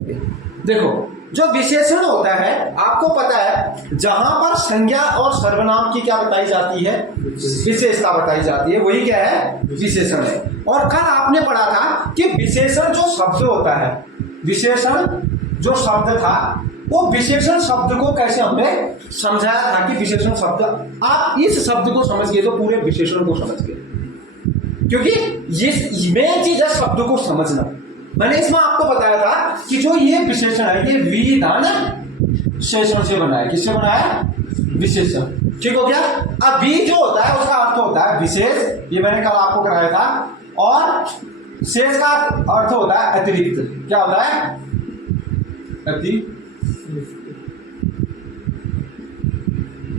देखो, जो विशेषण होता है आपको पता है, जहां पर संज्ञा और सर्वनाम की क्या बताई जाती है, विशेषता बताई जाती है, वही क्या है, विशेषण है। और कल आपने पढ़ा था कि विशेषण जो शब्द होता है, विशेषण जो शब्द था, वो विशेषण शब्द को कैसे हमने समझाया था कि विशेषण शब्द, आप इस शब्द को समझ गए तो पूरे विशेषण को समझ गए, क्योंकि ये मेन चीज है शब्द को समझना। मैंने इसमें आपको बताया था कि जो ये विशेषण है, ये विधान विशेषण से बना है। किससे बना है, विशेषण। ठीक हो गया। अब वी जो होता है उसका अर्थ होता है विशेष, ये मैंने कल आपको कराया था, और शेष का अर्थ होता है अतिरिक्त। क्या होता है,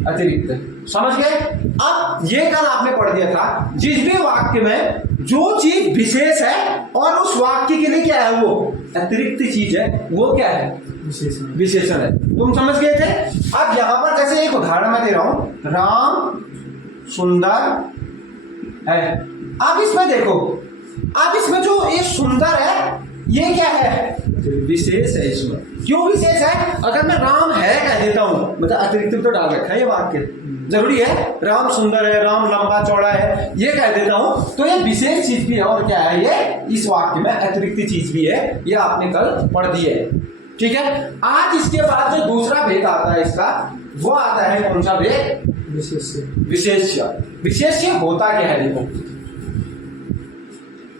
अतिरिक्त। समझ गए। अब ये कल आपने पढ़ दिया था, जिस भी वाक्य में जो चीज विशेष है और उस वाक्य के लिए क्या है, वो अतिरिक्त चीज है, वो क्या है, विशेषण है। तुम समझ गए थे। अब यहां पर जैसे एक उदाहरण मैं दे रहा हूं, राम सुंदर है। अब इसमें देखो, अब इसमें जो ये सुंदर है, ये क्या है, विशेष है। इसमें क्यों विशेष है, अगर मैं राम है कह देता हूं, मतलब अतिरिक्त तो डाल रखा है, ये वाक्य जरूरी है, राम सुंदर है, राम लंबा चौड़ा है, ये कह देता हूं, तो ये विशेष चीज भी है, और क्या है, ये इस वाक्य में अतिरिक्त चीज भी है। ये आपने कल पढ़ दी है। ठीक है। आज इसके बाद जो दूसरा भेद आता है इसका, वो आता है कौन सा भेद, विशेष्य। विशेष्य होता क्या है, देखो,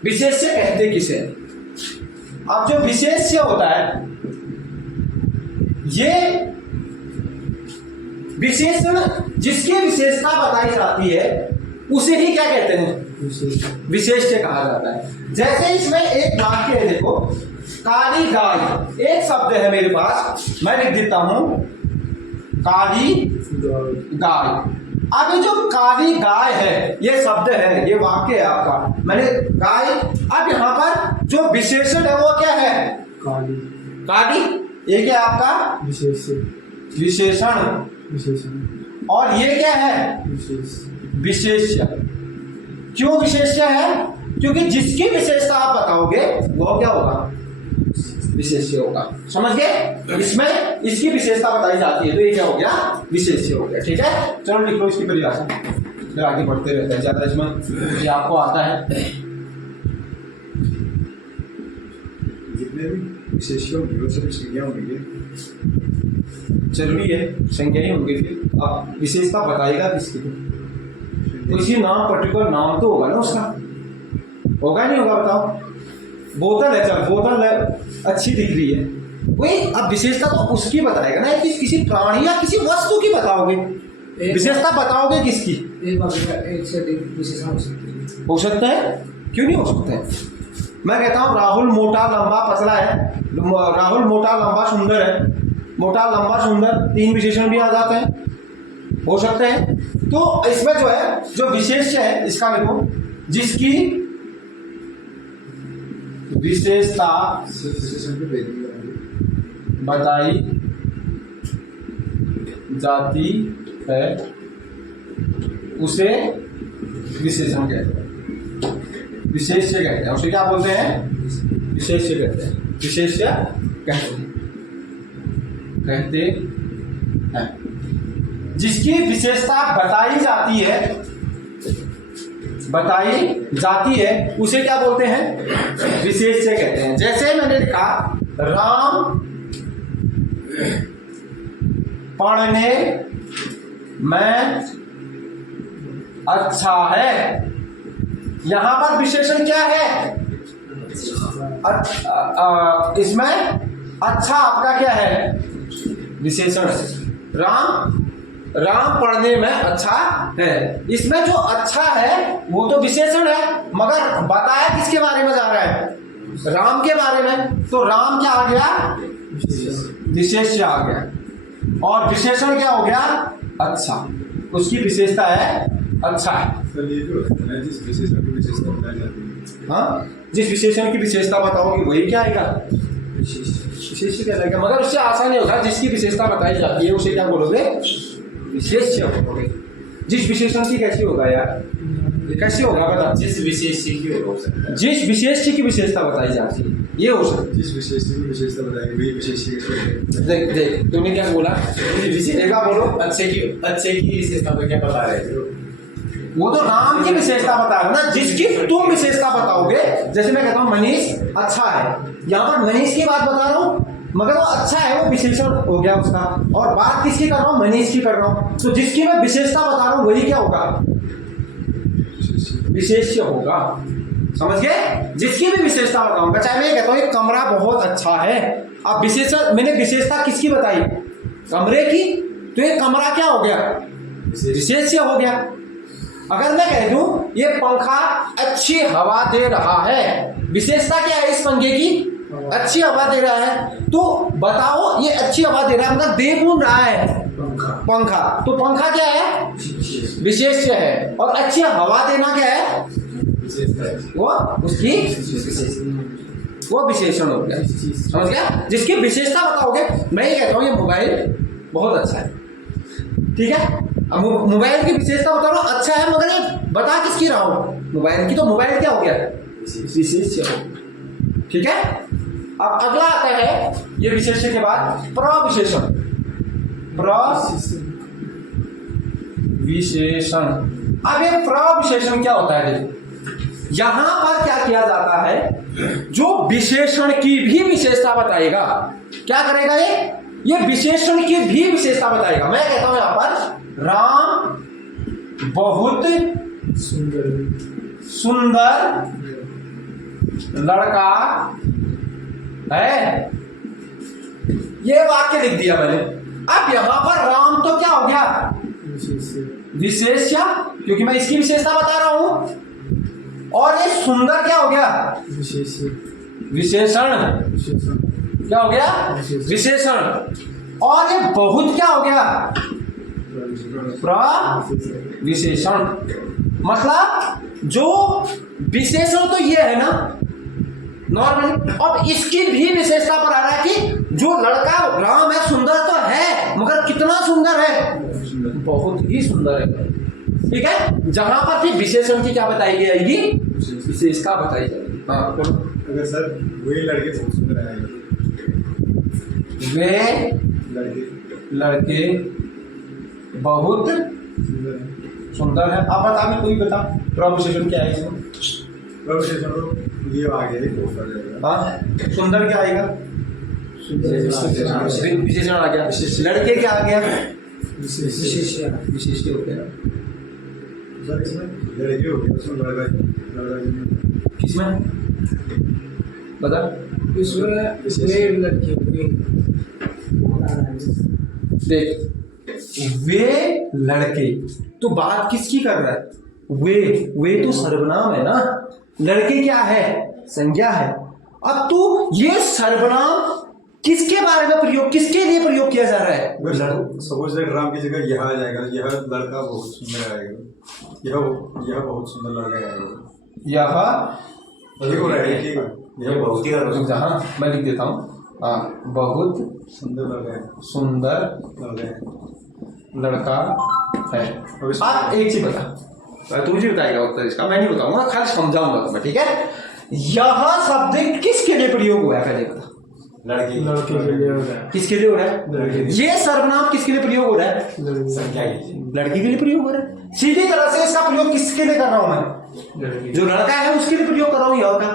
विशेष्य कहते किसे। अब जो विशेष्य होता है, ये विशेषण जिसकी विशेषता बताई जाती है, उसे ही क्या कहते हैं, विशेष्य कहा जाता है। जैसे इसमें एक वाक्य है, देखो, काली गाय, एक शब्द है मेरे पास, मैं लिख देता हूं काली गाय। अब ये जो काली गाय है, ये शब्द है, ये वाक्य है आपका, मैंने गाय। अब यहां पर जो विशेषण है वो क्या है, काली। काली, ये क्या है आपका, विशेषण। और ये क्या है, विशेष्य। क्यों विशेष्य है, क्योंकि जिसकी विशेषता आप बताओगे वो क्या होगा, विशेष्य होगा। समझ गए। इसमें इसकी विशेषता बताई जाती है, तो ये क्या हो गया, विशेष्य हो गया। ठीक है। चलो लिख लो इसकी परिभाषा, फिर आगे बढ़ते रहते हैं, ज्यादा इसमें ये आपको आता है। जितने भी विशेष्य होंगे वो सभी संज्ञा होंगी, जरूरी है, संज्ञा ही होंगी। फिर आप विशेषता बताएगा किसकी, तो इसी नाम, पर्टिकुलर नाम तो होगा ना उसका, होगा नहीं होगा, बताओ। बोतल है, चल बोतल है, अच्छी दिख रही है, वही। अब विशेषता तो उसकी बताएगा ना, किसी प्राणी या किसी वस्तु की बताओगे, विशेषता बताओगे किसकी, एक से अधिक विशेषण हो सकता है, क्यों नहीं हो सकता है। मैं कहता हूँ राहुल मोटा लंबा पतला है, राहुल मोटा लंबा सुंदर है, मोटा लंबा सुंदर, 3 विशेषण भी आ जाते हैं, हो सकते हैं। तो इसमें जो है, जो विशेष है, इसका देखो, जिसकी विशेषता बताई जाती है, उसे विशेषण कहते हैं, विशेष्य कहते हैं। उसे क्या बोलते हैं, विशेष्य कहते हैं, विशेष्य कहते हैं। जिसकी विशेषता बताई जाती है, उसे क्या बोलते हैं, विशेष्य कहते हैं। जैसे मैंने लिखा, राम पढ़ने में अच्छा है, यहां पर विशेषण क्या है, इसमें अच्छा आपका क्या है, विशेषण। राम पढ़ने में अच्छा है, इसमें जो अच्छा है वो तो विशेषण है, मगर बताया किसके बारे में जा रहा है, राम के बारे में, तो राम क्या आ गया, विशेष्य आ गया। और विशेषण क्या हो गया, अच्छा, उसकी विशेषता है अच्छा है। जिस विशेषण की विशेषता बताई जाती है, हाँ, जिस विशेषण की विशेषता बताओगे वही क्या आएगा, विशेष्य कहलाएगा। मगर उससे आसान नहीं होगा, जिसकी विशेषता बताई जाती है उसे क्या बोलोगे, विशेष्य बोलोगे। जिस विशेषण की कैसी होगा यार, कैसे होगा बता, जिस विशेष्य की हो सकता है, जिस विशेष्य की विशेषता बताई जाती है, ये हो सकता जिस विशेषण की विशेषता बताएगी वही विशेषण की देख देख तूने क्या बोला विशेषता बोलो अच्छे की विशेषता को क्या बता रहे थे? वो तो नाम की विशेषता बता रहे हो ना जिसकी तुम विशेषता बताओगे जैसे मैं कहता हूँ मनीष अच्छा है यहाँ पर मनीष की बात बता रहा हूँ मगर वो अच्छा है वो विशेषण हो गया उसका और बात किसकी कर रहा हूँ मनीष की कर रहा हूँ तो जिसकी मैं विशेषता बता रहा हूँ वही क्या होगा विशेष्य होगा समझ गए जिसकी भी विशेषता बताऊंगा चाहे मैं कहता हूँ एक कमरा बहुत अच्छा है अब विशेषण मैंने विशेषता किसकी बताई कमरे की तो ये कमरा क्या हो गया विशेष्य हो गया अगर मैं कह दूं ये पंखा अच्छी हवा दे रहा है विशेषता क्या है इस पंखे की अच्छी हवा दे रहा है तो बताओ ये अच्छी हवा दे रहा है मतलब दे कौन रहा है पंखा तो पंखा क्या है विशेष्य है और अच्छी हवा देना क्या है वो उसकी वो विशेषण हो गया समझ गया जिसकी विशेषता बताओगे मैं ये कहता हूँ ये मोबाइल बहुत अच्छा है ठीक है अब मोबाइल की विशेषता बता रहा हूँ अच्छा है मगर ये बता किसकी रहा हूँ मोबाइल की तो मोबाइल क्या हो गया विशेष्य हो ठीक है अब अगला आता है ये विशेष्य के बाद प्रविशेषण विशेषण अब ये प्रविशेषण क्या होता है यहां पर क्या किया जाता है जो विशेषण की भी विशेषता बताएगा क्या करेगा ये विशेषण की भी विशेषता बताएगा मैं कहता हूं यहां पर राम बहुत सुंदर लड़का है ये वाक्य लिख दिया मैंने अब यहां पर राम तो क्या हो गया विशेष्य क्योंकि मैं इसकी विशेषता बता रहा हूं और ये सुंदर क्या हो गया विशेषण क्या हो गया विशेषण और ये बहुत क्या हो गया प्रविशेषण मतलब जो विशेषण तो ये है ना नॉर्मली अब इसकी भी विशेषता पर आ रहा है कि जो लड़का राम है सुंदर तो है मगर कितना सुंदर है बहुत ही सुंदर है ठीक है जहां पर भी विशेषण की क्या बताई जाएगी विशेषता बताई जाएगी हाँ अगर सर वही लड़के बहुत सुंदर आएंगे वे लड़के बहुत सुंदर है आप बता भी कोई बता प्रविशेषण क्या है इसमें प्रविशेषण तो ये आ गया हाँ सुंदर क्या आएगा विशेषण आ गया लड़के क्या आ गया विशेष हो गया सर इसमें लड़के हो गया उसमें लड़का किसमें बता देख वे लड़के तो बात किसकी कर रहा है वे तो सर्वनाम है ना लड़के क्या है संज्ञा है अब तू ये सर्वनाम किसके बारे में प्रयोग किसके लिए प्रयोग किया जा रहा है सपोज दैट राम की जगह यह आ जाएगा यह लड़का बहुत सुंदर आएगा यह बहुत सुंदर लड़का आएगा यह हाँ मैं लिख देता हूँ बहुत सुंदर लड़का है आप एक चीज बता तू मुझे बताएगा उत्तर इसका मैं नहीं बताऊंगा खाली समझाऊंगा तुम्हें ठीक है यह शब्द किसके लिए प्रयोग हुआ है पहले बता लड़के के लिए हो रहा है किसके लिए हो रहा है ये सर्वनाम किसके लिए प्रयोग हो रहा है संख्या लड़की के लिए प्रयोग हो रहा है सीधी तरह से इसका प्रयोग किसके लिए कर रहा हूं मैं जो लड़का है उसके लिए प्रयोग कर रहा हूं यह का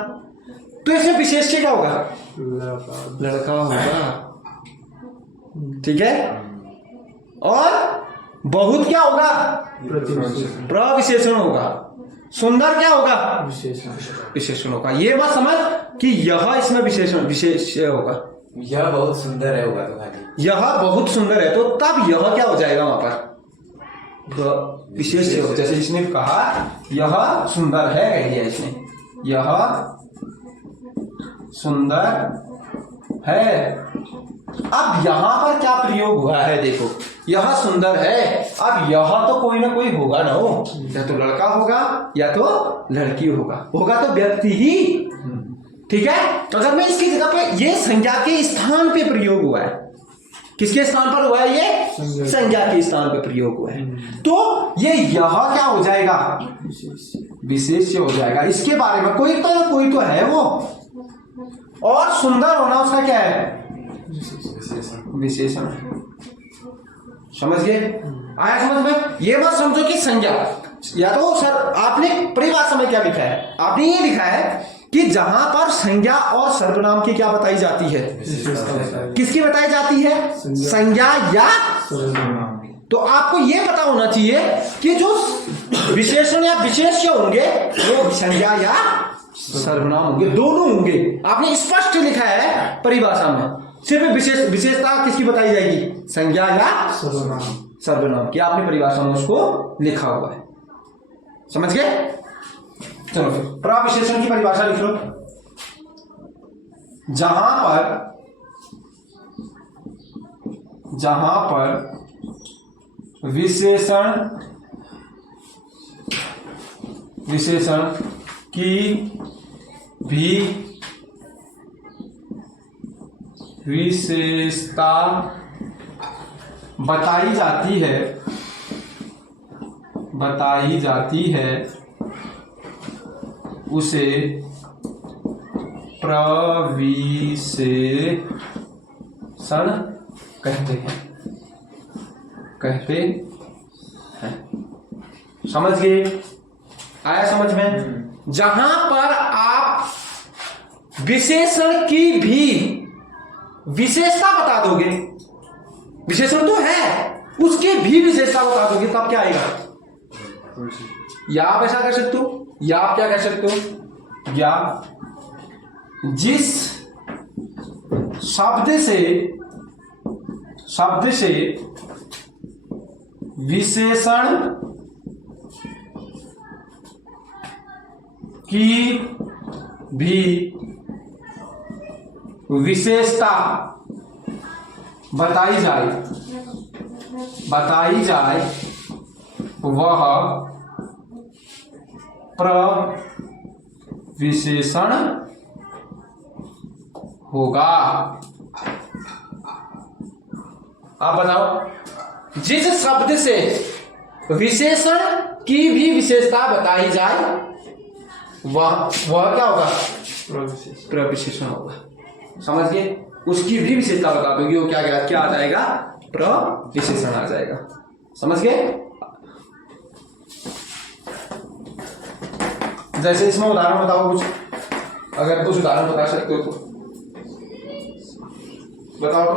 तो इसमें विशेष क्या होगा लड़का होगा ठीक है और बहुत क्या होगा प्रविशेषण होगा सुंदर क्या होगा विशेषण होगा ये मत समझ कि यह इसमें विशेषण विशेष होगा यह बहुत सुंदर है होगा तो खाली यह बहुत सुंदर है तो तब यह क्या हो जाएगा वहां पर विशेष जैसे इसने कहा यह सुंदर है कह दिया इसने यह सुंदर है अब यहां पर क्या प्रयोग हुआ है देखो यह सुंदर है अब यह तो कोई ना कोई होगा ना हो या तो लड़का होगा या तो लड़की होगा तो व्यक्ति ही ठीक है तो अगर मैं इसकी जगह पे ये संज्ञा के स्थान पे प्रयोग हुआ है किसके स्थान पर हुआ है ये संज्ञा के स्थान पे प्रयोग हुआ है तो ये यह क्या हो जाएगा विशेष्य हो जाएगा इसके बारे में कोई तो है वो और सुंदर होना उसका क्या है? विशेषण। समझ गए? आया समझ में? ये मत समझो कि संज्ञा, या तो सर आपने परिभाषा में क्या लिखा है? आपने ये लिखा है कि जहां पर संज्ञा और सर्वनाम की क्या बताई जाती है? किसकी बताई जाती है? संज्ञा या तो आपको ये पता होना चाहिए कि जो विशेषण या विशेष्य होंगे वो संज्ञा या सर्वनाम होंगे, दोनों होंगे। आपने स्पष्ट लिखा है परिभाषा में, सिर्फ विशेषता किसकी बताई जाएगी? संज्ञा या सर्वनाम की। आपने परिभाषा में उसको लिखा हुआ है। समझ गए? चलो फिर प्रविशेषण की परिभाषा लिख लो। जहां पर विशेषण की भी विशेषता बताई जाती है उसे प्रविशेषण कहते हैं। समझ गए? आया समझ में? जहां पर आप विशेषण की भी विशेषता बता दोगे, विशेषण तो है उसकी भी विशेषता बता दोगे, तब क्या आएगा? या आप ऐसा कर सकते हो, या आप क्या कह सकते हो, या जिस शब्द से विशेषण की भी विशेषता बताई जाए वह प्रविशेषण होगा। आप बताओ, जिस शब्द से विशेषण की भी विशेषता बताई जाए वह क्या होगा? प्रविशेषण होगा। समझ गए? उसकी भी विशेषता बता दोगे, वो क्या आ जाएगा? प्रविशेषण आ जाएगा। समझ गए? जैसे इसमें उदाहरण बताओ कुछ, अगर कुछ उदाहरण बता सकते हो तो बताओ। तो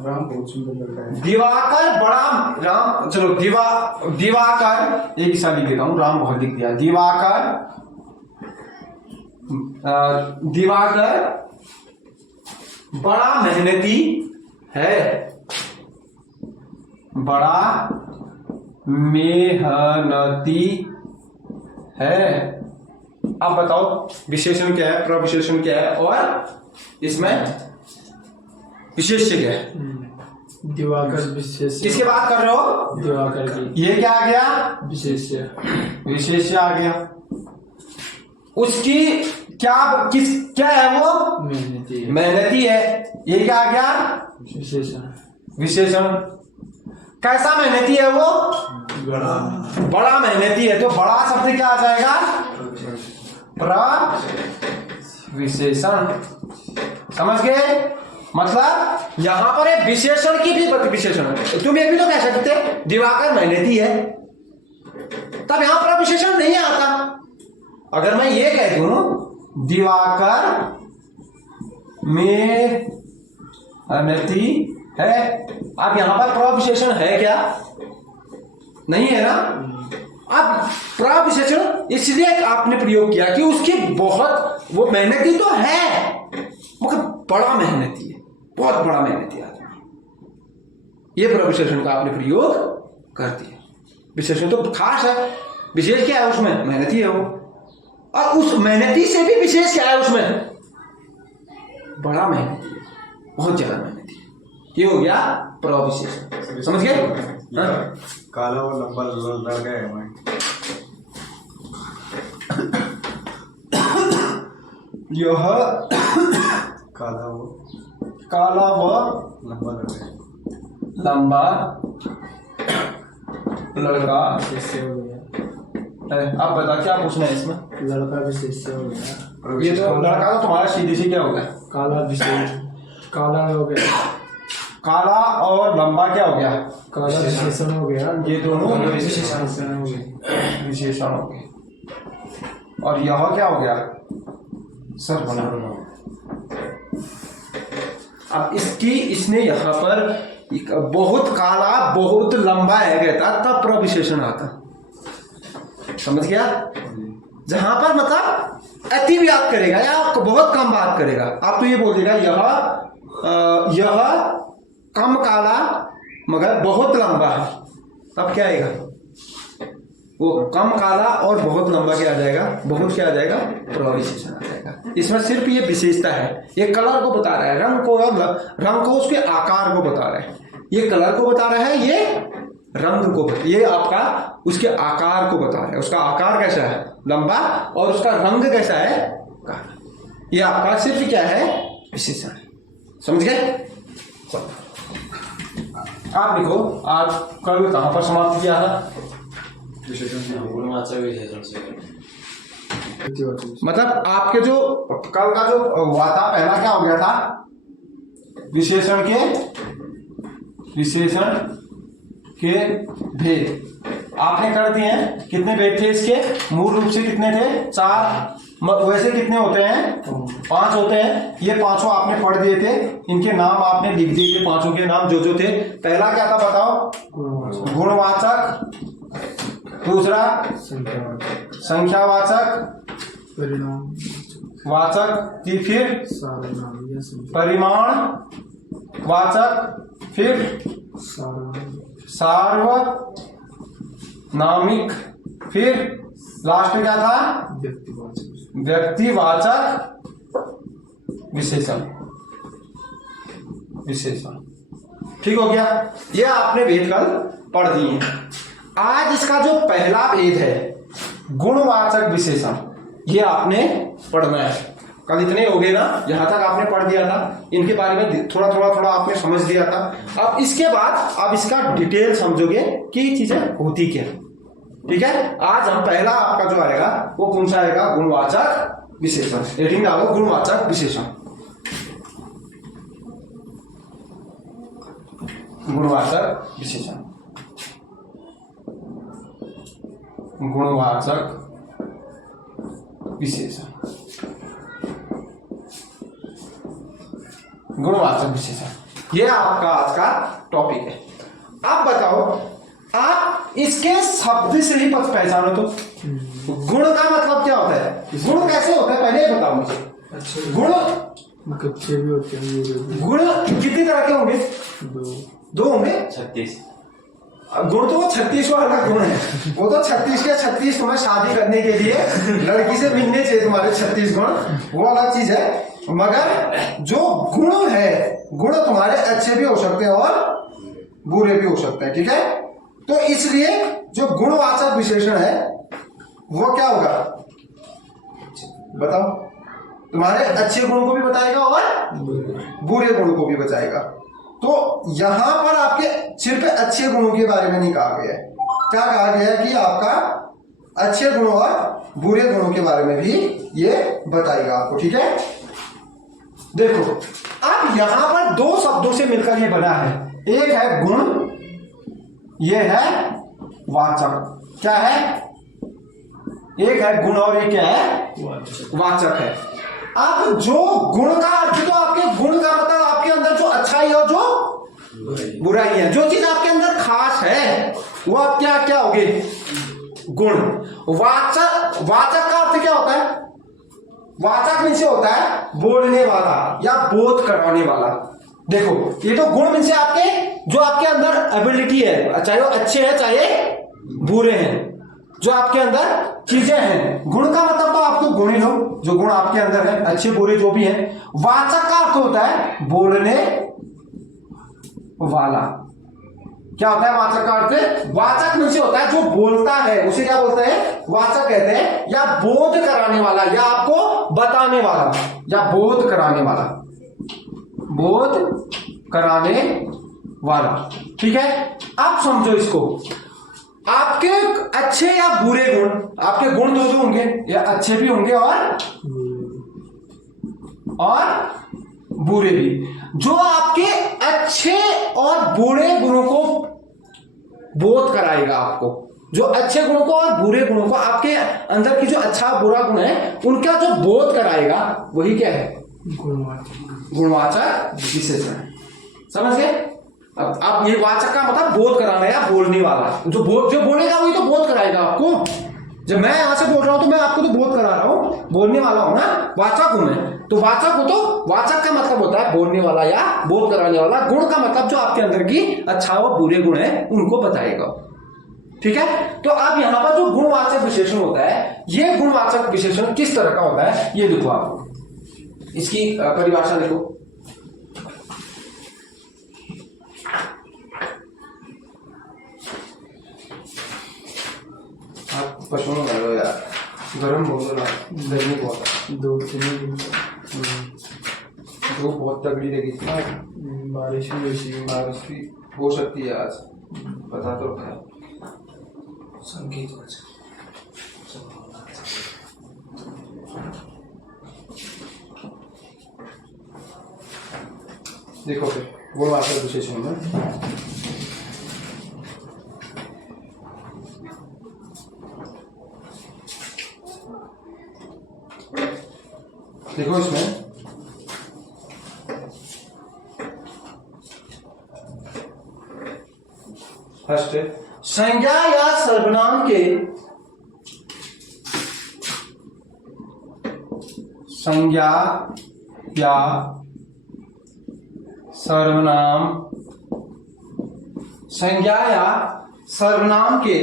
राम बहुत सुंदर लड़का है। दिवाकर बड़ा राम, चलो दिवाकर एक हिस्सा लिख देता हूं, राम बहुत लिख दिया। दिवाकर बड़ा मेहनती है, बड़ा मेहनती है। अब बताओ विशेषण क्या है, प्रविशेषण क्या है, और इसमें विशेष्य क्या है? दिवाकर विशेष। किसके बात कर रहे हो? दिवाकर की। ये क्या आ गया? विशेष्य आ गया। उसकी क्या है वो? मेहनती है। ये क्या आ गया? विशेषण। कैसा मेहनती है वो? बड़ा मेहनती है। तो बड़ा शब्द क्या आ जाएगा? प्रविशेषण। समझ गए? मतलब यहां पर एक विशेषण की भी विशेषण है। तुम ये भी तो कह सकते दिवाकर मेहनती है, तब यहां प्रविशेषण नहीं आता। अगर मैं ये कह दूं दिवाकर मेहनती है, अब यहां पर प्रविशेषण है क्या? नहीं है ना। अब प्रविशेषण इसलिए आपने प्रयोग किया कि उसकी बहुत वो मेहनती तो है, मगर बड़ा मेहनती है, बहुत बड़ा मेहनती आदमी। ये प्रविशेषण का आपने प्रयोग कर दिया। विशेषण तो खास है, विशेष क्या है उसमें? मेहनती है वो। और उस मेहनती से भी विशेष क्या है उसमें? बड़ा मेहनती है, बहुत ज्यादा मेहनती है। ये हो गया प्रविशेषण। समझ गए? काला और लंबा लड़का है मैं। यह काला व लंबा लड़का विशेष हो गया। आप बता क्या पूछना है इसमें? लड़का विशेष हो गया। ये तो लड़का तो तुम्हारा सीधी सी क्या होगा? काला विशेष, काला हो गया, काला और लंबा क्या हो गया? काला विशेषण हो गया। ये दोनों विशेषण हो गए। विशेषण हो गए। और यह क्या हो गया? सर्वनाम। अब इसने यहाँ पर बहुत काला बहुत लंबा है कहता तब प्रविशेषण आता। समझ गया? जहां पर मतलब अति बात करेगा या आपको बहुत कम बात करेगा, आप तो ये बोल देगा यह कम काला मगर बहुत लंबा है, तब क्या आएगा? वो कम काला और बहुत लंबा क्या आ जाएगा? बहुत क्या आ जाएगा? प्रविशेषण आ जाएगा। इसमें सिर्फ ये विशेषता है, ये कलर को बता रहा है, रंग को उसके आकार को बता रहा है। ये कलर को बता रहा है, ये रंग को, ये आपका उसके आकार को बता रहा है। उसका आकार कैसा है? लंबा, और उसका रंग कैसा है? काला। ये आपका सिर्फ क्या है? विशेषण है। समझ गए? आप लिखो, आज कल कहां पर समाप्त किया था? गुणवाचक विशेषण से। मतलब आपके जो कल का जो हुआ था, पहला क्या हो गया था? विशेषण के भेद आपने कर दिए हैं। कितने भेद थे इसके? मूल रूप से कितने थे? 4। वैसे कितने होते हैं? 5 होते हैं। ये 5 आपने पढ़ दिए थे, इनके नाम आपने लिख दिए थे, 5 के नाम जो थे। पहला क्या था बताओ? गुणवाचक। दूसरा संख्यावाचक, परिणाम वाचक, फिर परिमाण वाचक, फिर सार्वनामिक, फिर लास्ट में क्या था? व्यक्तिवाचक विशेषण। ठीक हो गया? ये आपने भेद कल पढ़ दिए हैं। आज इसका जो पहला भेद है गुणवाचक विशेषण, ये आपने पढ़ना है। कल इतने हो गए ना, यहां तक आपने पढ़ दिया था, इनके बारे में थोड़ा आपने समझ दिया था। अब इसके बाद अब इसका डिटेल समझोगे कि ये चीजें होती क्या। ठीक है? आज हम पहला आपका जो आएगा वो कौन सा आएगा? गुणवाचक विशेषण। हेडिंग डालो गुणवाचक विशेषण। गुणवाचक विशेषण, गुणवाचक विशेषण, गुणवाचक विशेषण, ये आपका आज का टॉपिक है। आप बताओ, आप इसके शब्द से ही पहचानो तो गुण का मतलब क्या होता है? गुण कैसे होता है पहले ये बताओ मुझे। गुण भी होते हैं। गुण कितनी तरह के होंगे? 2 होंगे। 36 गुण तो 36 वाला गुण है, वो तो 36 के 36 तुम्हें शादी करने के लिए लड़की से मिलने चाहिए तुम्हारे 36 गुण, वो अलग चीज है। मगर जो गुण है, गुण तुम्हारे अच्छे भी हो सकते हैं और बुरे भी हो सकते हैं। ठीक है? तो इसलिए जो गुणवाचक विशेषण है वो क्या होगा बताओ? तुम्हारे अच्छे गुणों को भी बताएगा और बुरे गुणों को भी बताएगा। तो यहां पर आपके सिर्फ अच्छे गुणों के बारे में नहीं कहा गया है, क्या कहा गया है कि आपका अच्छे गुणों और बुरे गुणों के बारे में भी ये बताएगा आपको। ठीक है? देखो, अब यहां पर 2 शब्दों से मिलकर ये बना है। एक है गुण, ये है वाचक। क्या है? एक है गुण और एक क्या है? वाचक है। अब जो गुण का अर्थ, तो आपके गुण का मतलब आपके अंदर जो अच्छाई और जो बुराई है, जो चीज आपके अंदर खास है वो आप क्या होगी? गुण। वाचक का अर्थ क्या होता है? वाचक में से होता है बोलने वाला या बोध कराने वाला। देखो, ये तो गुण में से आपके जो आपके अंदर एबिलिटी है, चाहे वो अच्छे हैं चाहे बुरे हैं, जो आपके अंदर चीजें हैं। गुण का मतलब तो आपको गुण ही लो, जो गुण आपके अंदर है, अच्छे बुरे जो भी हैं। वाचक का अर्थ होता है बोलने वाला। क्या होता है वाचक का अर्थ? वाचक में से होता है जो बोलता है, उसे क्या बोलते हैं? वाचक कहते हैं। या बोध कराने वाला, या आपको बताने वाला, या बोध कराने वाला, बोध कराने वाला। ठीक है? अब समझो इसको, आपके अच्छे या बुरे गुण, आपके गुण 2 होंगे, या अच्छे भी होंगे और और बुरे भी, जो आपके अच्छे और बुरे गुणों को बोध कराएगा आपको, जो अच्छे गुणों को और बुरे गुणों को, आपके अंदर की जो अच्छा बुरा गुण है उनका जो बोध कराएगा वही क्या है? गुणवाचक विशेषण। समझ गए? अब आप ये वाचक का मतलब बोध कराना या बोलने वाला, जो बोलेगा वही तो बोध कराएगा आपको। जब मैं यहां से बोल रहा हूं तो मैं आपको तो बोध करा रहा हूं, बोलने वाला हूं ना, वाचक हूं मैं। तो वाचक हो, तो वाचक का मतलब होता है बोलने वाला या बोध कराने वाला। गुण का मतलब जो आपके अंदर की अच्छा व बुरे गुण है उनको बताएगा। ठीक है? तो अब यहां पर जो गुणवाचक विशेषण होता है, ये गुणवाचक विशेषण किस तरह का होता है ये देखो आप, इसकी परिभाषा देखो। आप पशुओं में लो यार, गर्म बहुत हो रहा है, गर्मी बहुत है, धूप से नहीं धूप बहुत तगड़ी लगी। बारिश भी वैसी बारिश भी हो सकती है आज, पता तो है। संगीत देखो फिर गुणवाचक विशेषण में देखो, इसमें फर्स्ट संज्ञा या सर्वनाम के, संज्ञा या सर्वनाम, संज्ञा या सर्वनाम के,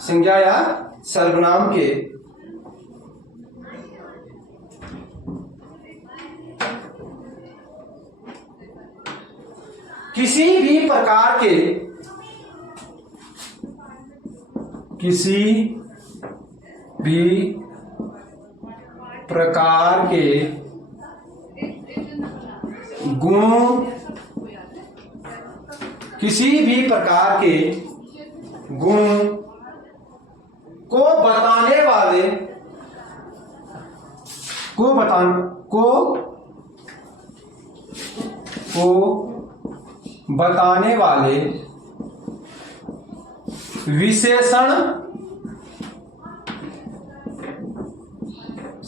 संज्ञा या सर्वनाम के किसी भी प्रकार के, किसी भी प्रकार के गुण, किसी भी प्रकार के गुण को बताने वाले, को बताने वाले विशेषण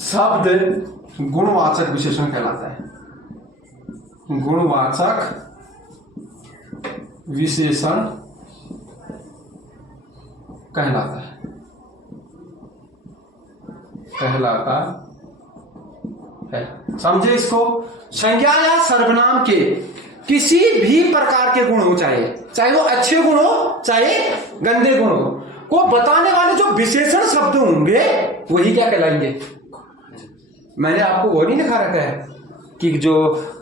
शब्द गुणवाचक विशेषण कहलाता है। गुणवाचक विशेषण कहलाता है, कहलाता है। समझे इसको? संज्ञा या सर्वनाम के किसी भी प्रकार के गुण हो, चाहे वो अच्छे गुण हो चाहे गंदे गुण हो, को बताने वाले जो विशेषण शब्द होंगे वही क्या कहलाएंगे? मैंने आपको वो नहीं दिखा रखा है कि जो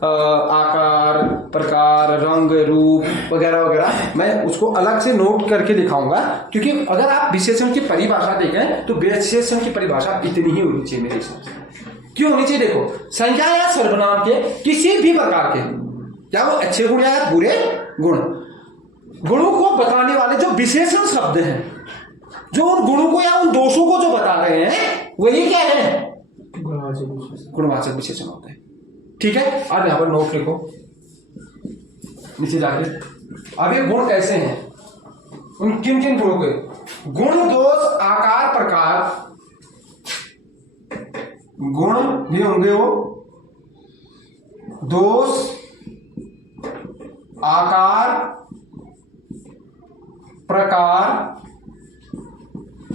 आकार, प्रकार, रंग, रूप वगैरह वगैरह, मैं उसको अलग से नोट करके दिखाऊंगा, क्योंकि अगर आप विशेषण की परिभाषा देखें तो विशेषण की परिभाषा इतनी ही होनी चाहिए मेरे हिसाब से। क्यों होनी चाहिए? देखो, संज्ञा या सर्वनाम के किसी भी प्रकार के, क्या वो अच्छे गुण या बुरे गुण, गुणों को बताने वाले जो विशेषण शब्द हैं, जो उन गुणों को या उन दोषों को जो बता रहे हैं वही क्या है? गुणवाचक विशेषण होता है। ठीक है? अब यहां पर नोट लिखो नीचे जाके। अब ये गुण कैसे हैं, उन किन किन गुणों के? गुण, दोष, आकार, प्रकार, गुण भी होंगे वो, दोष, आकार, प्रकार,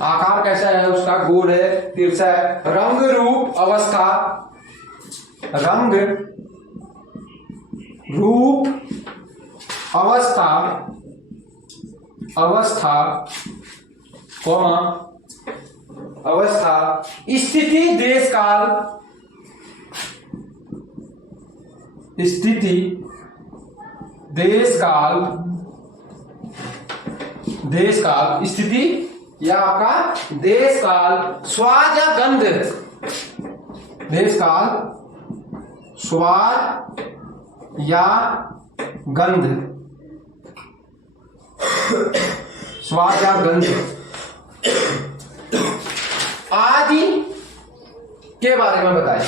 आकार कैसा है उसका? गोल है, तिरछा है। रंग, रूप, अवस्था, रंग, रूप, अवस्था, अवस्था, कौमा, अवस्था, स्थिति, देश काल, स्थिति, देश काल, देश काल, स्थिति या आपका देश काल, स्वाद या गंध, देश काल, स्वाद या गंध, स्वाद या गंध आदि के बारे में बताए,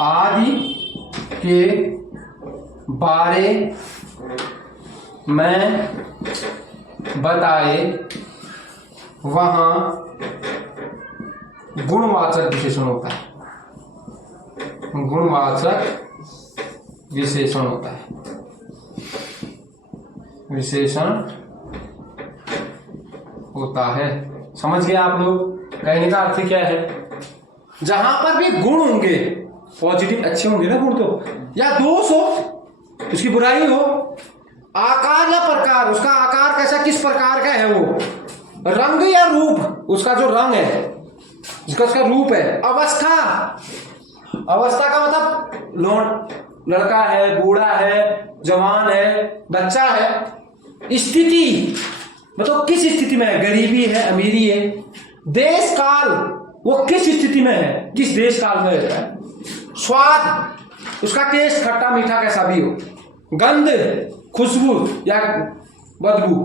आदि के बारे में बताए, वहां गुणवाचक विशेषण होता है, गुणवाचक विशेषण होता है, विशेषण होता है। समझ गए आप लोग? कहने का अर्थ क्या है, जहां पर भी गुण होंगे, पॉजिटिव अच्छे होंगे ना गुण, तो या दोष हो, उसकी बुराई हो, आकार या प्रकार, उसका आकार कैसा, किस प्रकार का है वो, रंग या रूप, उसका जो रंग है, जिसका उसका रूप है, अवस्था, अवस्था का मतलब लड़का है, बूढ़ा है, जवान है, बच्चा है, स्थिति मतलब किस स्थिति में है, गरीबी है, अमीरी है, देश काल, वो किस स्थिति में है, किस देश काल में रहता है, स्वाद, उसका टेस्ट खट्टा मीठा कैसा भी हो, गंध, खुशबू या बदबू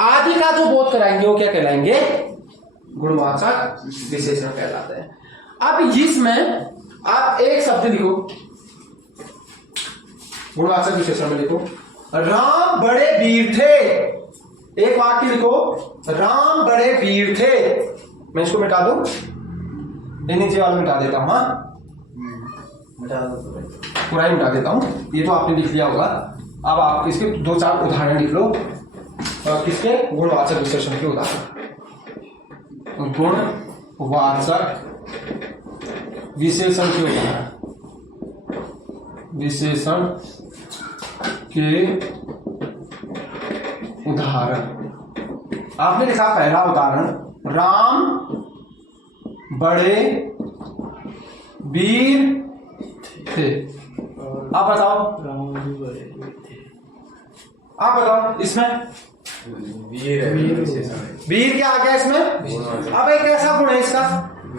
आदि का जो बोध कराएंगे वो क्या कहलाएंगे, गुणवाचक विशेषण कहलाते हैं। अब इसमें आप एक शब्द लिखो, गुणवाचक विशेषण में लिखो, राम बड़े वीर थे, एक वाक्य लिखो, राम बड़े वीर थे। मैं इसको मिटा दूं, नीचे वाला मिटा देता हूं, हाँ पूरा ही मिटा देता हूं, ये तो आपने लिख लिया होगा। अब आप इसके 2-4 उदाहरण लिख लो, किसके, गुणवाचक विशेषण के उदाहरण, गुणवाचक विशेषण के उदाहरण, विशेषण के उदाहरण। आपने लिखा पहला उदाहरण, राम बड़े वीर थे। आप बताओ, रावण भी बड़े थे। आप बताओ इसमें वीर है, विशेषण है। वीर क्या आ गया इसमें, अब एक कैसा गुण है इसका,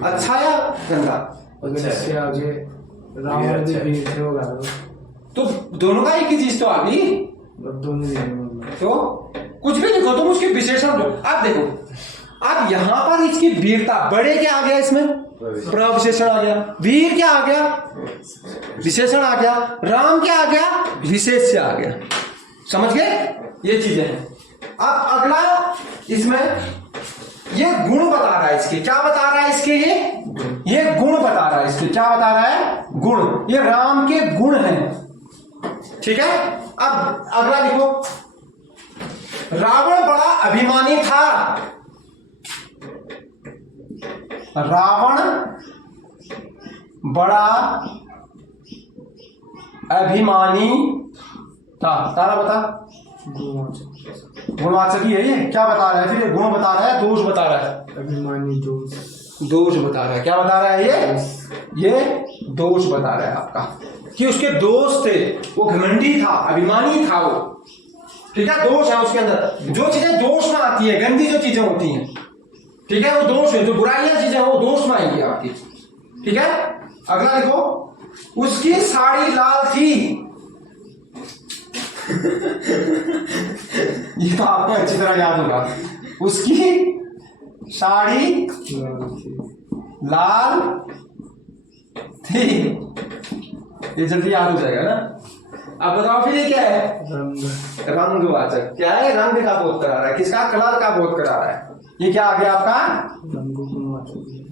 अच्छा या गंदा, अगर इससे आगे रावण भी वीर थे होगा तो दोनों का एक ही चीज तो आ गई, दोनों दिन तो कुछ भी लिखो तुम, उसके विशेषण दो। आप देखो, अब यहां पर इसकी वीरता, बड़े क्या आ गया इसमें, प्रविशेषण आ गया, वीर क्या आ गया, विशेषण आ गया, राम क्या आ गया, विशेष से आ गया। समझ गए, ये चीजें हैं। अब अगला इसमें ये गुण बता रहा है, इसके क्या बता रहा है, इसके ये गुण बता रहा है, इसके क्या बता रहा है, गुण, ये राम के गुण हैं। ठीक है, अब अगला लिखो, रावण बड़ा अभिमानी था, रावण बड़ा अभिमानी था। तारा बता, गुणवाचक ही है ये, क्या बता रहा है फिर, ये गुण बता रहा है, दोष बता रहा है, अभिमानी दोष, दोष बता रहा है, क्या बता रहा है ये दोष बता रहा है आपका, कि उसके दोष थे, वो घमंडी था, अभिमानी था वो। ठीक है, दोष है उसके अंदर, जो चीजें दोष में आती है, गंदी जो चीजें होती हैं, ठीक है, वो दोष है, जो बुराइयां चीजें वो दोष में आएंगी आपकी। ठीक है, अगला देखो, उसकी साड़ी लाल थी। ये तो आपको अच्छी तरह याद होगा, उसकी साड़ी लाल थी, ये जल्दी याद हो जाएगा ना। अब बताओ फिर ये क्या है, रंगवाचक, क्या है, रंग का बोध करा रहा है, किसका, कलर का बोध करा रहा है, ये क्या आ गया आपका,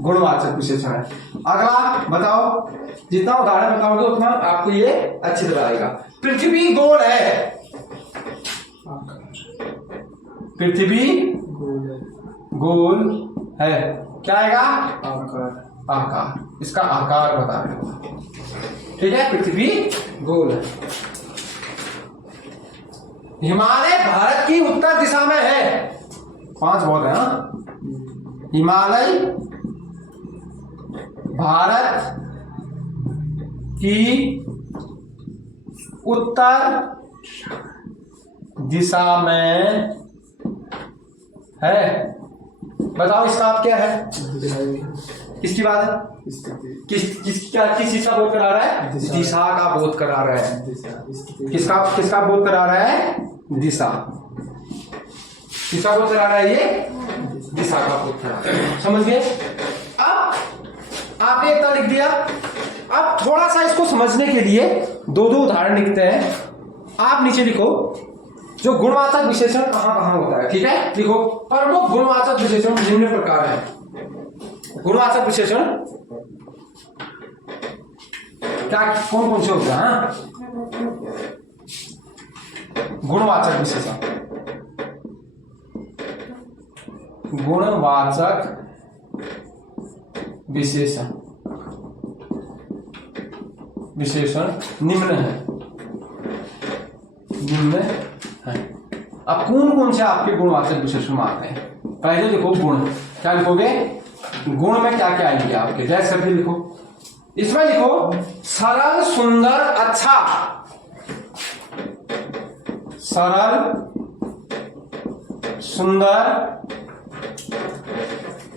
गुणवाचक विशेषण है। अगला बताओ, जितना उदाहरण बताओगे उतना आपको ये अच्छी तरह आएगा। पृथ्वी गोल है, पृथ्वी गोल है, क्या आएगा, आकार, आकार, इसका आकार बता रहे हो। ठीक है, पृथ्वी गोल है। हिमालय भारत की उत्तर दिशा में है, 5 बहुत है ना, हिमालय भारत की उत्तर दिशा में है। बताओ इसका आप क्या है, किसकी बात है, किस चीज का बोध करा रहा है, दिशा का बोध करा रहा है, किसका बोध करा रहा है, दिशा, किसका बोध करा रहा है, ये दिशा का बोध करा रहा है। समझ गए। अब आपने इतना लिख दिया। अब थोड़ा सा इसको समझने के लिए दो दो उदाहरण लिखते हैं। आप नीचे लिखो जो गुणवाचक विशेषण कहां कहां होता है, ठीक है। लिखो प्रमुख गुणवाचक विशेषण निम्न प्रकार है। गुणवाचक विशेषण क्या कौन कौन से होते हैं? हाँ? गुणवाचक विशेषण, गुणवाचक विशेषण, विशेषण निम्न है, निम्न है। अब कौन कौन से आपके गुणवाचक विशेषण आते हैं? पहले लिखो गुण। क्या लिखोगे? गुण में क्या क्या आएंगे आपके? जैसे शब्द लिखो। इसमें लिखो सरल सुंदर अच्छा, सरल सुंदर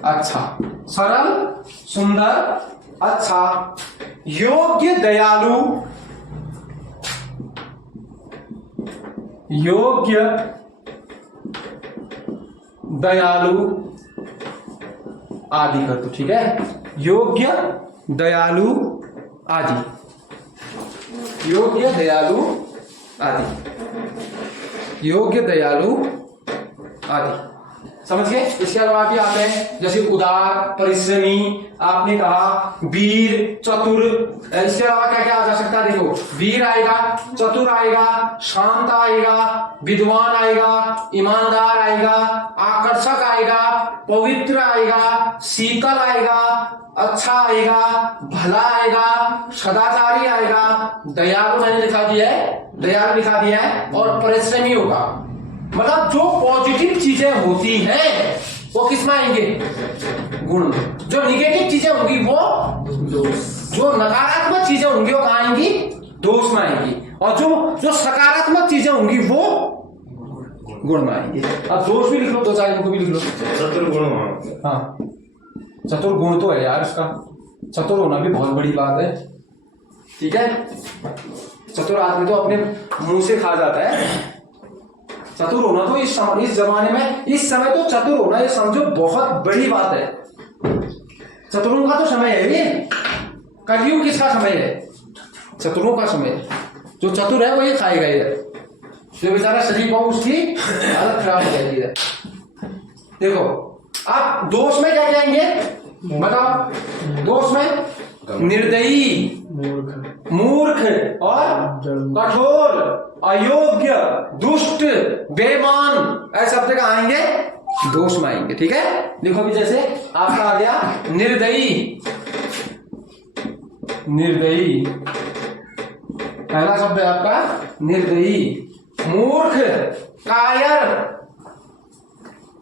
अच्छा, सरल सुंदर अच्छा, योग्य दयालु, योग्य दयालु आदि कर दो, ठीक है। योग्य दयालु आदि, योग्य दयालु आदि, योग्य दयालु आदि, समझ गए। इसके अलावा भी आते हैं जैसे उदार, परिश्रमी, आपने कहा वीर, चतुर। इसके अलावा क्या क्या आ जा सकता है? देखो वीर आएगा, चतुर आएगा, शांत आएगा, विद्वान आएगा, ईमानदार आएगा, आकर्षक आएगा, पवित्र आएगा, शीतल आएगा, अच्छा आएगा, भला आएगा, सदाचारी आएगा, दयालु मैंने लिखा दिया है, दयालु लिखा दिया है, और परिश्रमी होगा। मतलब जो पॉजिटिव चीजें होती हैं वो किस में आएंगे? गुण में। जो निगेटिव चीजें होंगी वो जो नकारात्मक चीजें होंगी वो कहाँ आएंगी? दोष में आएंगी। और जो सकारात्मक चीजें होंगी वो गुण में आएंगी। अब दोष भी लिख लो, दो चार इनको भी लिख लो। चतुर्गुण। हाँ, चतुर्गुण तो है यार, इसका चतुर होना भी बहुत बड़ी बात है, ठीक है। चतुर आदमी तो अपने मुंह से खा जाता है। चतुर होना तो इस जमाने में, इस समय तो चतुर होना ये समझो बहुत बड़ी बात है। चतुरों का तो समय है ये, कलयुग किसका समय है? चतुरों का समय है। जो चतुर है वो ये खाएगा, ये जो बेचारा शरीफ हो उसकी हालत खराब हो जाएगी है। देखो आप दोष में क्या कहेंगे बताओ? दोष में निर्दयी, मूर्ख और कठोर, अयोग्य, दुष्ट, बेईमान, ऐसे शब्द का आएंगे दोष में आएंगे, ठीक है। देखो भी जैसे आपका आ गया निर्दयी, निर्दयी पहला शब्द है आपका निर्दयी। मूर्ख, कायर,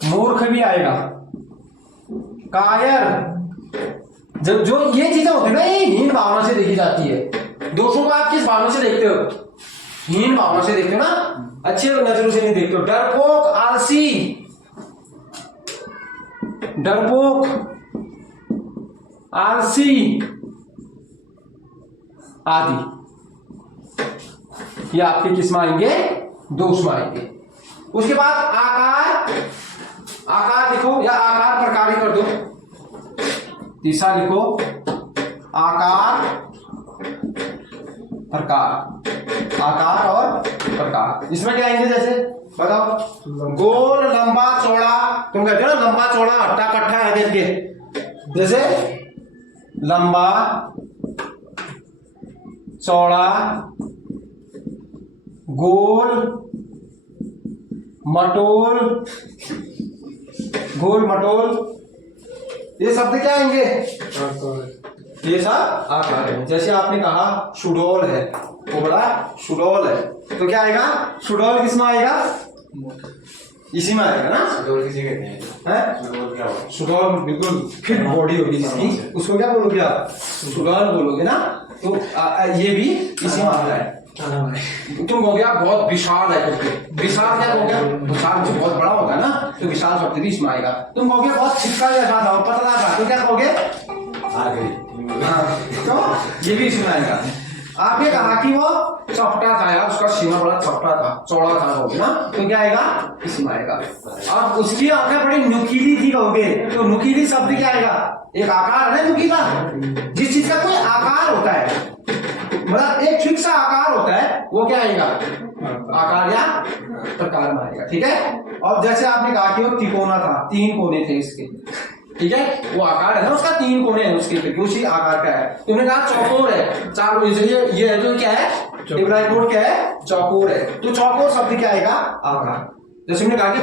मूर्ख भी आएगा, कायर। जो ये चीजें होती है ना, ये हीन भावना से देखी जाती है। दोषों को आप किस भावना से देखते हो? हीन भावना से देखते हो ना, अच्छे नजरों से नहीं देखते हो। डरपोक, आलसी, डरपोक, आलसी आदि, ये आपके किस में आएंगे? दोष में आएंगे। उसके बाद आकार, आकार लिखो या आकार प्रकार ही कर दो। तीसरा लिखो आकार प्रकार, आकार और प्रकार। इसमें क्या आएंगे जैसे बताओ? गोल, लंबा, चौड़ा। तुम कहते हो ना लंबा चौड़ा हट्टा कट्ठा है करके, जैसे लंबा, चौड़ा, गोल, मटोल, गोल मटोल, ये शब्द क्या आएंगे? ये सब आकार है। जैसे आपने कहा सुडौल है, वो बड़ा सुडौल है, तो क्या आएगा? सुडौल किसमें आएगा? इसी में आएगा ना। सुडौल किसे कहते हैं? सुडौल क्या होता है? सुडौल बिल्कुल फिट बॉडी होगी जिसकी, उसको क्या बोलोगे आप? सुडौल बोलोगे ना। तो ये भी इसी में आता है। तुम कहोगे आप बहुत विशाल है, विशाल क्या कहोगे? विशाल जो बहुत बड़ा होगा ना, तो विशाल शब्द भी इसमें आएगा। तुम कहोगे बहुत छिक्का जैसा था, पतला था, तो क्या कहोगे? आ गई। हाँ, तो ये भी इसमें आएगा। आपने कहा कि वो चपटा था यार, उसका सीना बड़ा चपटा था, चौड़ा था हो ना, तो क्या आएगा, इसमें आएगा। और उसकी आंखें बड़ी नुकीली थी कहोगे, तो नुकीली शब्द क्या आएगा, एक आकार है नुकीला, जिस चीज का कोई आकार होता है, मतलब एक फिक्स सा आकार होता है, वो क्या आएगा, आकार या प्रकार में आएगा। ठीक है। और जैसे आपने कहा कि वो तिकोना था, 3 कोने थे इसके, ठीक है, वो आकार है ना उसका, 3 कोने हैं उसके, उसी आकार का है। तुमने कहा चौकोर है, 4, इसलिए ये है जो क्या है, ब्लैक बोर्ड क्या है, चौकोर है, तो चौकोर शब्द क्या आएगा, आकार। जैसे हमने कहा कि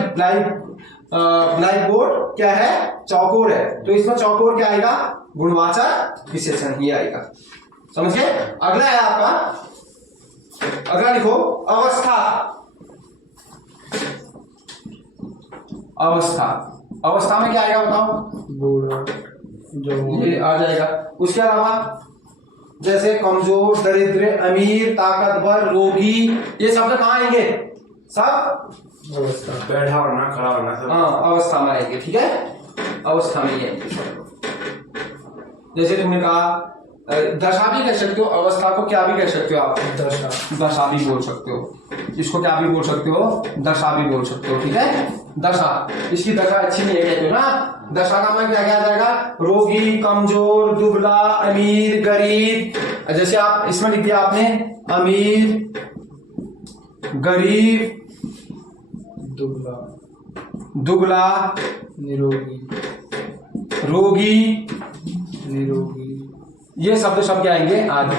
ब्लैक बोर्ड क्या है, चौकोर है, तो इसमें चौकोर क्या आएगा, गुणवाचक विशेषण ही आएगा। समझ गए। अगला है आपका, अगला लिखो अवस्था। अवस्था, अवस्था में क्या आएगा बताओ, बूढ़ा, जो ये आ जाएगा। उसके अलावा जैसे कमजोर, दरिद्र, अमीर, ताकतवर, रोगी, ये शब्द कहाँ आएंगे, सब अवस्था, बैठा होना, खड़ा होना सब। हाँ अवस्था में आएंगे। ठीक है, अवस्था में ही आएंगे सब। जैसे तुमने कहा दशा भी कह सकते हो, अवस्था को क्या भी कह सकते हो आप, दशा, दशा भी बोल सकते हो, इसको क्या भी बोल सकते हो, दशा भी बोल सकते हो। ठीक है, दशा, इसकी दशा अच्छी नहीं है कहते हो ना, दशा का मतलब क्या क्या आ जाएगा, रोगी, कमजोर, दुबला, अमीर, गरीब। जैसे आप इसमें लिख दिया आपने अमीर, गरीब, दुबला, दुबला, निरोगी, रोगी, निरोगी, ये शब्द सब क्या आएंगे आदि।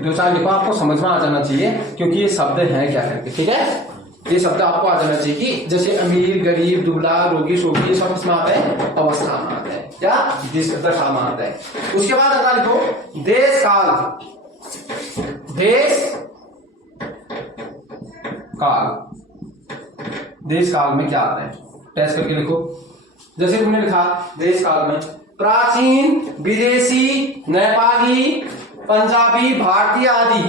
2-4 लिखो, आपको समझ में आ जाना चाहिए क्योंकि ये शब्द हैं क्या करके। ठीक है, ये शब्द आपको आ जाना चाहिए कि जैसे अमीर, गरीब, दुबला, रोगी, शोगी, ये सब किसमें आता है, अवस्था में आता है, क्या दशा में आता है। उसके बाद अगला लिखो देश काल। देश काल, देश काल में क्या आता है, टेस्ट करके लिखो। जैसे तुमने लिखा देश काल में प्राचीन, विदेशी, नेपाली, पंजाबी, भारतीय आदि।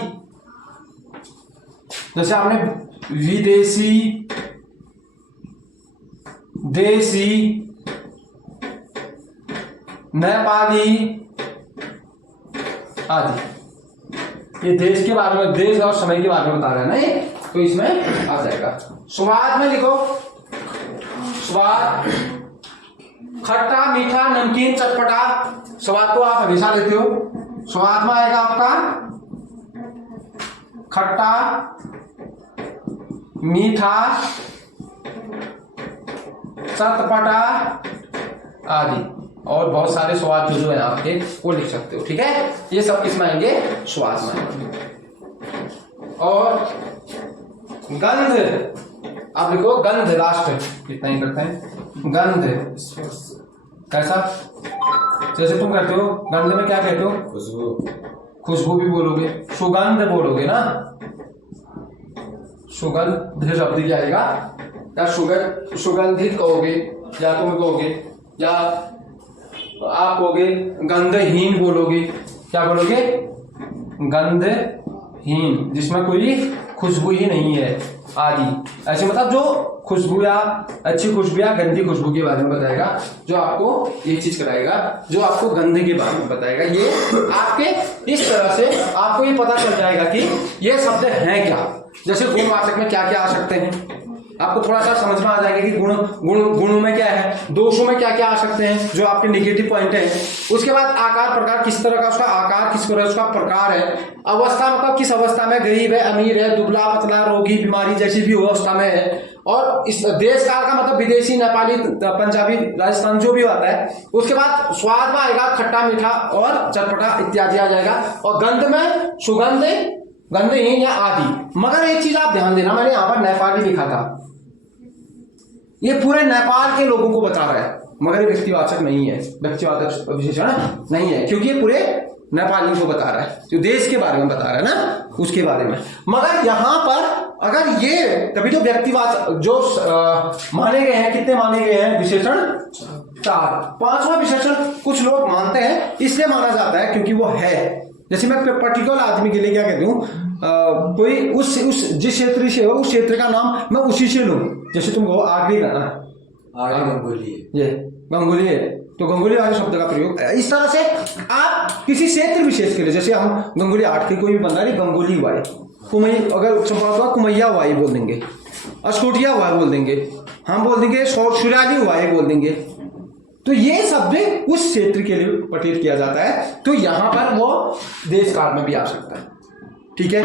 जैसे आपने विदेशी, देसी, नेपाली आदि, ये देश के बारे में, देश और समय के बारे में बता रहा है ना ये, तो इसमें आ जाएगा। स्वाद में लिखो, स्वाद खट्टा, मीठा, नमकीन, चटपटा। स्वाद तो आप हमेशा लेते हो, स्वाद में आएगा आपका खट्टा, मीठा, चटपटा आदि, और बहुत सारे स्वाद जो है आपके वो लिख सकते हो। ठीक है, ये सब किसमें आएंगे, स्वाद में आएंगे। और गंध, आप लिखो गंध, लास्ट कितना ही करते हैं, गंध कैसा, जैसे तुम कहते हो गंध में क्या कहते हो, खुशबू, खुशबू भी बोलोगे, सुगंध बोलोगे ना, सुगंध शब्द क्या आएगा, या सुगंधित कहोगे, या तुम कहोगे, या आप कहोगे गंधहीन बोलोगे, क्या बोलोगे, गंधहीन, जिसमें कोई खुशबू ही नहीं है आदि। ऐसे मतलब जो खुशबू या अच्छी खुशबू या गंदी खुशबू के बारे में बताएगा, जो आपको ये चीज कराएगा, जो आपको गंध के बारे में बताएगा। ये आपके इस तरह से आपको ये पता चल जाएगा कि ये शब्द हैं क्या। जैसे गुणवाचक में क्या क्या आ सकते हैं, आपको थोड़ा सा समझ में आ जाएगा कि गुणों में क्या है, दोषों में क्या क्या आ सकते हैं, जो आपके नेगेटिव पॉइंट है। उसके बाद आकार प्रकार, किस तरह का उसका आकार, किस तरह उसका प्रकार है। अवस्था मतलब किस अवस्था में, गरीब है, अमीर है, दुबला पतला, रोगी, बीमारी जैसी भी अवस्था में है। और इस देश काल का मतलब विदेशी, नेपाली, पंजाबी, राजस्थान जो भी आता है। उसके बाद स्वाद में आएगा खट्टा, मीठा और चटपटा इत्यादि आ जाएगा। और गंध में सुगंध, गंधहीन या आदि। मगर एक चीज आप ध्यान देना, मैंने यहाँ पर नेपाली लिखा था, ये पूरे नेपाल के लोगों को बता रहा है, मगर व्यक्तिवाचक नहीं है, व्यक्तिवाचक विशेषण नहीं है, क्योंकि ये पूरे नेपाली को बता रहा है, जो देश के बारे में बता रहा है ना, उसके बारे में। मगर यहाँ पर अगर ये तभी तो व्यक्तिवाचक जो माने गए हैं, कितने माने गए हैं विशेषण, 4। 5वां विशेषण कुछ लोग मानते हैं, इसलिए माना जाता है क्योंकि वो है। जैसे मैं पर्टिकुलर आदमी के लिए क्या कहती हूँ, कोई उस जिस क्षेत्र से हो, उस क्षेत्र का नाम मैं उसी से लूं। जैसे तुम कहो आगरी का ना, आगे गंगोली है, ये गंगोली है, तो गंगोली वाले शब्द का प्रयोग इस तरह से आप किसी क्षेत्र विशेष के लिए, जैसे हम गंगोली आर्ट के कोई भी बंदा नहीं, गंगोली वाई कुमई, अगर चंपावत कुमैया वाई बोल देंगे, अस्कोटिया वाई बोल देंगे, हम बोल देंगे सुराली वाई बोल देंगे। तो ये शब्द उस क्षेत्र के लिए प्रयोग किया जाता है। तो यहाँ पर वो देश काल में भी आ सकता है, ठीक है।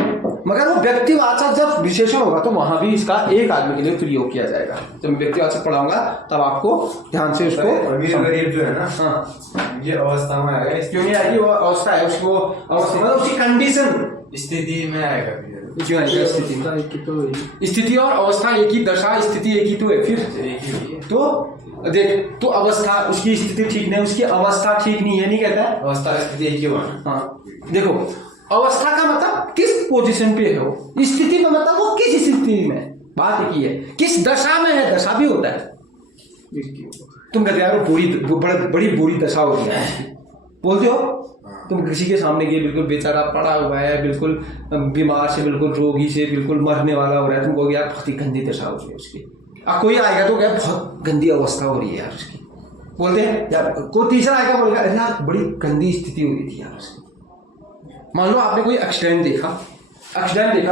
मगर वो व्यक्तिवाचक जब विशेषण होगा तो वहां भी इसका एक आदमी के लिए प्रयोग किया जाएगा। जब मैं व्यक्तिवाचक पढ़ाऊंगा तब आपको ध्यान से उसको गरीब जो है ना, हाँ, ये अवस्था में आएगा, क्यों नहीं आएगी? वो अवस्था है, उसको अवस्था मतलब उसकी कंडीशन, स्थिति में आएगा। क्यों आएगा? स्थिति और अवस्था एक ही, दशा स्थिति एक ही तो है, फिर एक ही तो देख, तो अवस्था, उसकी स्थिति ठीक नहीं, उसकी अवस्था ठीक नहीं है, नहीं कहता है अवस्था स्थिति एक ही हुआ। हाँ, देखो अवस्था का मतलब किस पोजीशन पे है, वो स्थिति में मतलब वो किस स्थिति में, बात एक ही है, किस दशा में है, दशा भी होता है। तुम कहते यार बड़ी बुरी दशा होती है, बोलते हो। तुम किसी के सामने गए, बिल्कुल बेचारा पड़ा हुआ है, बिल्कुल बीमार से, बिल्कुल रोगी से, बिल्कुल मरने वाला हो रहा है, तुम कहोगे यार बहुत ही गंदी दशा हो रही है उसकी। अब कोई आएगा तो क्या बहुत गंदी अवस्था हो रही है यार उसकी, बोलते हैं यार। कोई तीसरा आएगा बोलेगा यार बड़ी गंदी स्थिति हो रही थी यार उसकी। मान लो आपने कोई एक्सीडेंट देखा,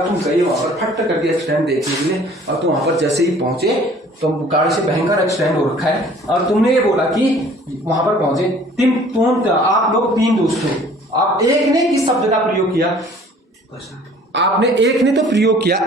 तुम गए वहां पर, फट करके एक्सीडेंट देखने के लिए, और तुम वहां पर जैसे ही पहुंचे, तो गाड़ी से भयंकर एक्सीडेंट हो रखा है, और तुमने ये बोला कि वहां पर पहुंचे, आप लोग 3 दोस्त हो, आप एक ने किस शब्द का प्रयोग किया? आपने एक ने तो प्रयोग किया